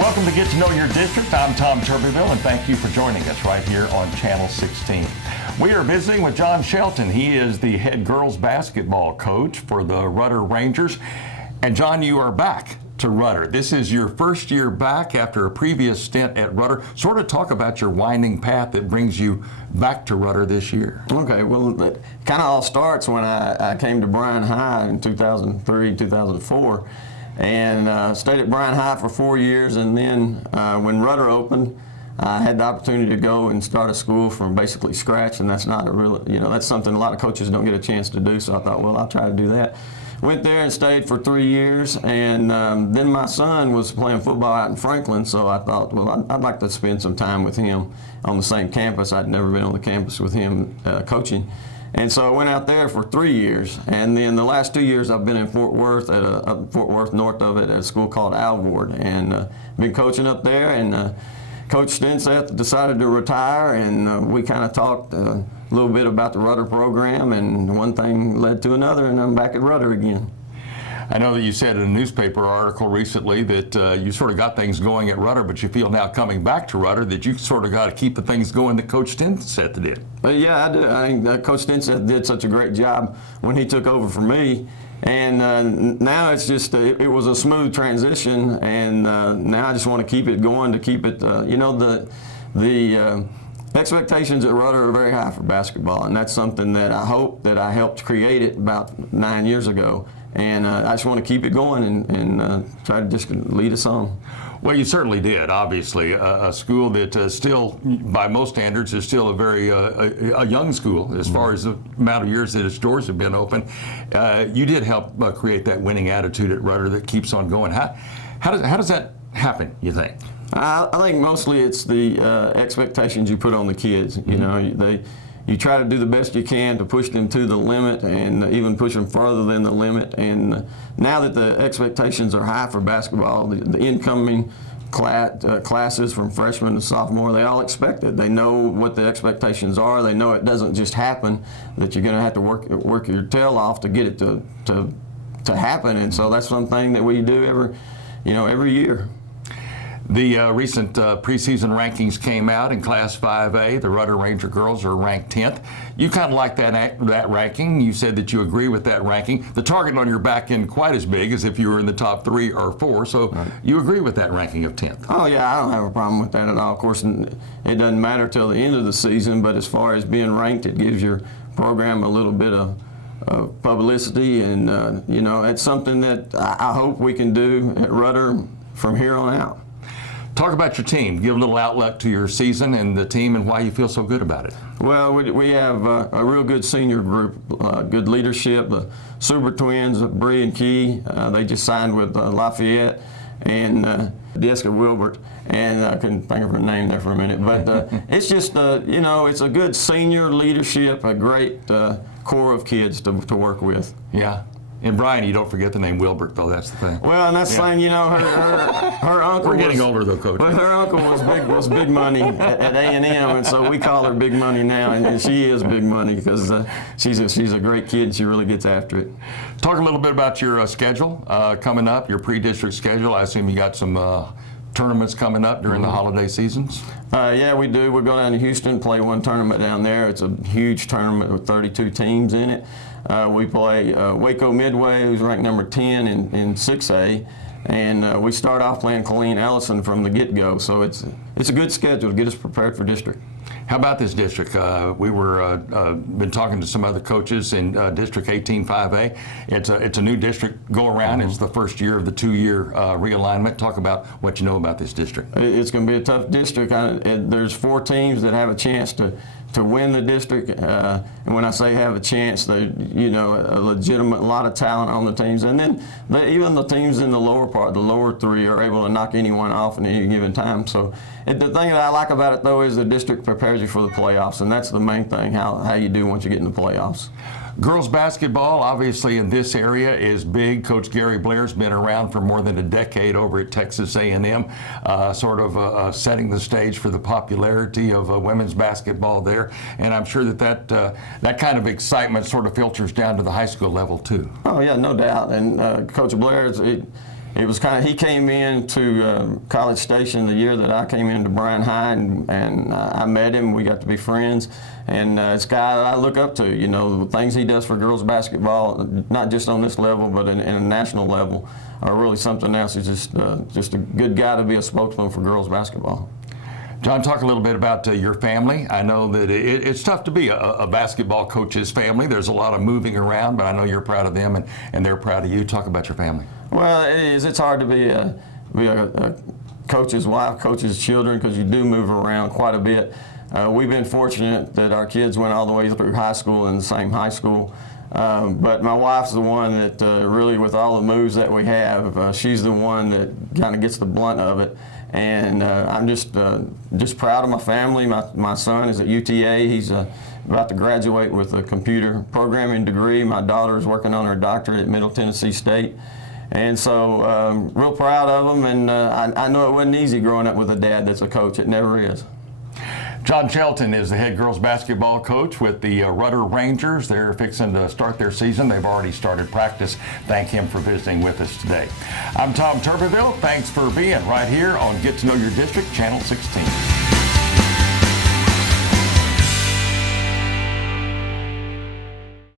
Welcome to Get to Know Your District. I'm Tom Turbeville, and thank you for joining us right here on Channel 16. We are visiting with John Shelton. He is the head girls basketball coach for the Rudder Rangers. And John, you are back to Rudder. This is your first year back after a previous stint at Rudder. Sort of talk about your winding path that brings you back to Rudder this year. Okay, well, it kind of all starts when I came to Bryan High in 2003, 2004. And stayed at Bryan High for 4 years, and then when Rudder opened, I had the opportunity to go and start a school from basically scratch, and that's not a real, that's something a lot of coaches don't get a chance to do, so I thought, well, I'll try to do that. Went there and stayed for 3 years, and then my son was playing football out in Franklin, so I thought, well, I'd like to spend some time with him on the same campus. I'd never been on the campus with him coaching. And so I went out there for 3 years, and then the last 2 years I've been in Fort Worth, Fort Worth north of it, at a school called Alvord, and been coaching up there. And Coach Stenseth decided to retire, and we kind of talked a little bit about the Rudder program, and one thing led to another, and I'm back at Rudder again. I know that you said in a newspaper article recently that you sort of got things going at Rudder, but you feel now coming back to Rudder that you sort of got to keep the things going that Coach Stenseth did. But yeah, I do. I think Coach Stenseth did such a great job when he took over for me. And now it's just, it was a smooth transition, and now I just want to keep it going, to keep it, the expectations at Rudder are very high for basketball, and that's something that I hope that I helped create it about 9 years ago. And I just want to keep it going and try to just lead us on. Well, you certainly did, obviously. A school that still, by most standards, is still a very a young school as far as the amount of years that its doors have been open. You did help create that winning attitude at Rudder that keeps on going. How does that happen, you think? I think mostly it's the expectations you put on the kids. You try to do the best you can to push them to the limit, and even push them further than the limit. And now that the expectations are high for basketball, the incoming classes from freshman to sophomore, they all expect it. They know what the expectations are. They know it doesn't just happen, that you're going to have to work your tail off to get it to happen. And so that's one thing that we do every year. The recent preseason rankings came out in Class 5A. The Rudder Ranger girls are ranked 10th. You kind of like that ranking. You said that you agree with that ranking. The target on your back isn't quite as big as if you were in the top 3 or 4, so right. You agree with that ranking of 10th? Oh, yeah, I don't have a problem with that at all. Of course, it doesn't matter till the end of the season, but as far as being ranked, it gives your program a little bit of publicity, and, it's something that I hope we can do at Rudder from here on out. Talk about your team. Give a little outlook to your season and the team and why you feel so good about it. Well, we have a real good senior group, good leadership. The Super Twins, Bree and Key, they just signed with Lafayette, and Jessica Wilbert, and I couldn't think of her name there for a minute. But it's just, it's a good senior leadership, a great core of kids to work with. Yeah. And Bryan, you don't forget the name Wilbert, though. That's the thing. Well, and that's the thing. Her uncle. We're getting older, though, Coach. Well, her uncle was big money at A&M, and so we call her Big Money now, and she is big money because she's a great kid, and she really gets after it. Talk a little bit about your schedule coming up, your pre-district schedule. I assume you got some tournaments coming up during the holiday seasons? Yeah, we do. We'll go down to Houston, play one tournament down there. It's a huge tournament with 32 teams in it. We play Waco Midway, who's ranked number 10 in 6A, and we start off playing Colleen Ellison from the get-go. So it's a good schedule to get us prepared for district. How about this district? We were been talking to some other coaches in District 18-5A. It's a new district go around. It's the first year of the 2-year realignment. Talk about what you know about this district. It's going to be a tough district. There's 4 teams that have a chance to win the district, and when I say have a chance, they, a legitimate lot of talent on the teams, and then even the teams in the lower part, the lower 3, are able to knock anyone off at any given time. So the thing that I like about it, though, is the district prepares you for the playoffs, and that's the main thing, how you do once you get in the playoffs. Girls basketball, obviously in this area, is big. Coach Gary Blair's been around for more than a decade over at Texas A&M, setting the stage for the popularity of women's basketball there. And I'm sure that kind of excitement sort of filters down to the high school level too. Oh yeah, no doubt. And Coach Blair, it was kind of, he came in to College Station the year that I came into Bryan High, and I met him. We got to be friends, and it's a guy that I look up to. You know, the things he does for girls basketball, not just on this level, but in a national level, are really something else. He's just a good guy to be a spokesman for girls basketball. John, talk a little bit about your family. I know that it's tough to be a basketball coach's family. There's a lot of moving around, but I know you're proud of them, and they're proud of you. Talk about your family. Well, it is. It's hard to be a coach's wife, coach's children, because you do move around quite a bit. We've been fortunate that our kids went all the way through high school in the same high school. But my wife's the one that really, with all the moves that we have, she's the one that kind of gets the blunt of it. And I'm just proud of my family. My son is at UTA. He's about to graduate with a computer programming degree. My daughter is working on her doctorate at Middle Tennessee State. And so real proud of them. And I know it wasn't easy growing up with a dad that's a coach. It never is. John Shelton is the head girls basketball coach with the Rudder Rangers. They're fixing to start their season. They've already started practice. Thank him for visiting with us today. I'm Tom Tuberville. Thanks for being right here on Get to Know Your District, Channel 16.